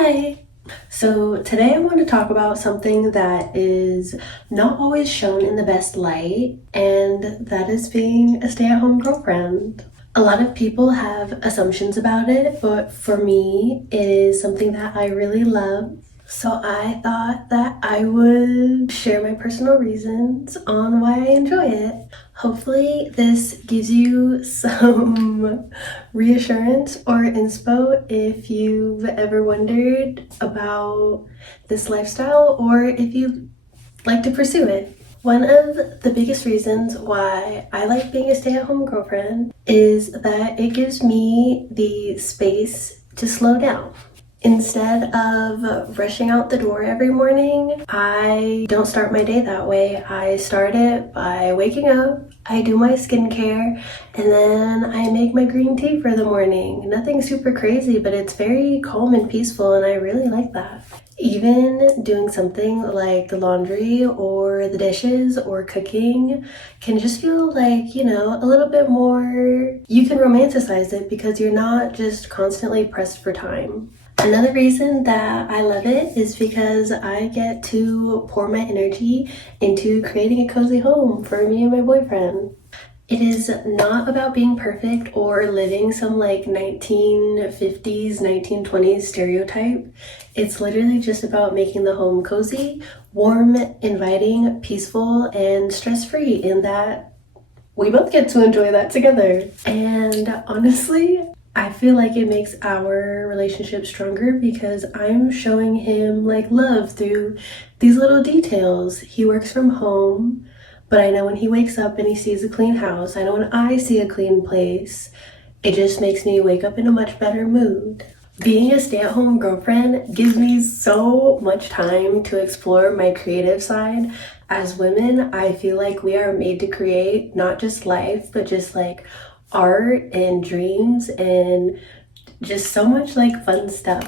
Hi! So today I want to talk about something that is not always shown in the best light, and that is being a stay-at-home girlfriend. A lot of people have assumptions about it, but for me, it is something that I really love. So I thought that I would share my personal reasons on why I enjoy it. Hopefully this gives you some reassurance or inspo if you've ever wondered about this lifestyle or if you'd like to pursue it. One of the biggest reasons why I like being a stay-at-home girlfriend is that it gives me the space to slow down. Instead of rushing out the door every morning, I don't start my day that way. I start it by waking up, I do my skincare, and then I make my green tea for the morning. Nothing super crazy, but it's very calm and peaceful, and I really like that. Even doing something like the laundry or the dishes or cooking can just feel like, a little bit more, you can romanticize it because you're not just constantly pressed for time. Another reason that I love it is because I get to pour my energy into creating a cozy home for me and my boyfriend. It is not about being perfect or living some like 1950s, 1920s stereotype. It's literally just about making the home cozy, warm, inviting, peaceful, and stress-free, in that we both get to enjoy that together. And honestly, I feel like it makes our relationship stronger because I'm showing him like love through these little details. He works from home, but I know when he wakes up and he sees a clean house, I know when I see a clean place, it just makes me wake up in a much better mood. Being a stay-at-home girlfriend gives me so much time to explore my creative side. As women, I feel like we are made to create not just life, but just like art and dreams and just so much like fun stuff.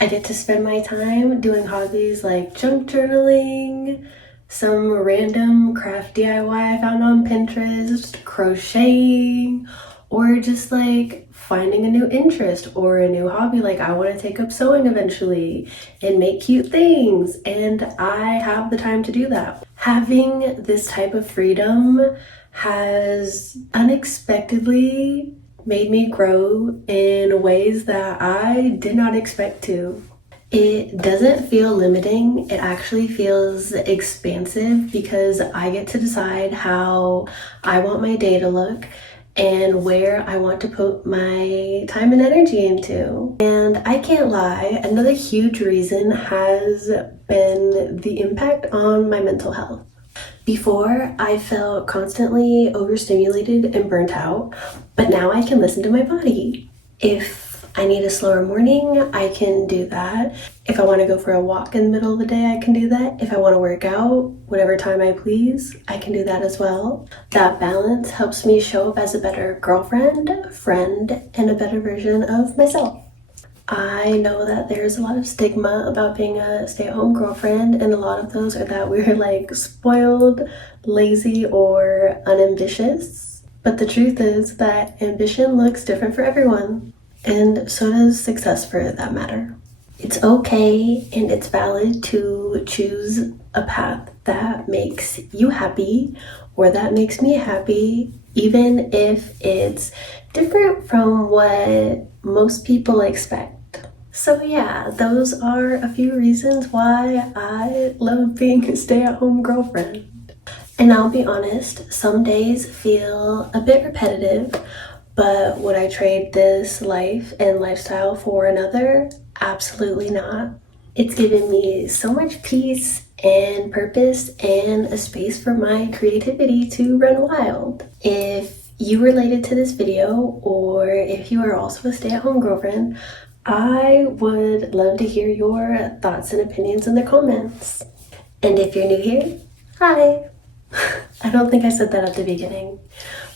I get to spend my time doing hobbies like junk journaling, some random craft DIY I found on Pinterest, crocheting, or just like finding a new interest or a new hobby. Like I want to take up sewing eventually and make cute things, and I have the time to do that. Having this type of freedom has unexpectedly made me grow in ways that I did not expect to. It doesn't feel limiting, it actually feels expansive because I get to decide how I want my day to look and where I want to put my time and energy into. And I can't lie, another huge reason has been the impact on my mental health. Before, I felt constantly overstimulated and burnt out, but now I can listen to my body. If I need a slower morning, I can do that. If I want to go for a walk in the middle of the day, I can do that. If I want to work out, whatever time I please, I can do that as well. That balance helps me show up as a better girlfriend, friend, and a better version of myself. I know that there's a lot of stigma about being a stay-at-home girlfriend, and a lot of those are that we're like spoiled, lazy, or unambitious. But the truth is that ambition looks different for everyone, and so does success for that matter. It's okay and it's valid to choose a path that makes you happy or that makes me happy, even if it's different from what most people expect. So yeah, those are a few reasons why I love being a stay-at-home girlfriend. And I'll be honest, some days feel a bit repetitive, but would I trade this life and lifestyle for another? Absolutely not. It's given me so much peace and purpose and a space for my creativity to run wild. If you related to this video, or if you are also a stay-at-home girlfriend, I would love to hear your thoughts and opinions in the comments. And if you're new here, hi! I don't think I said that at the beginning.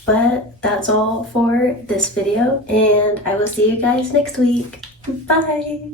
But that's all for this video, and I will see you guys next week. Bye!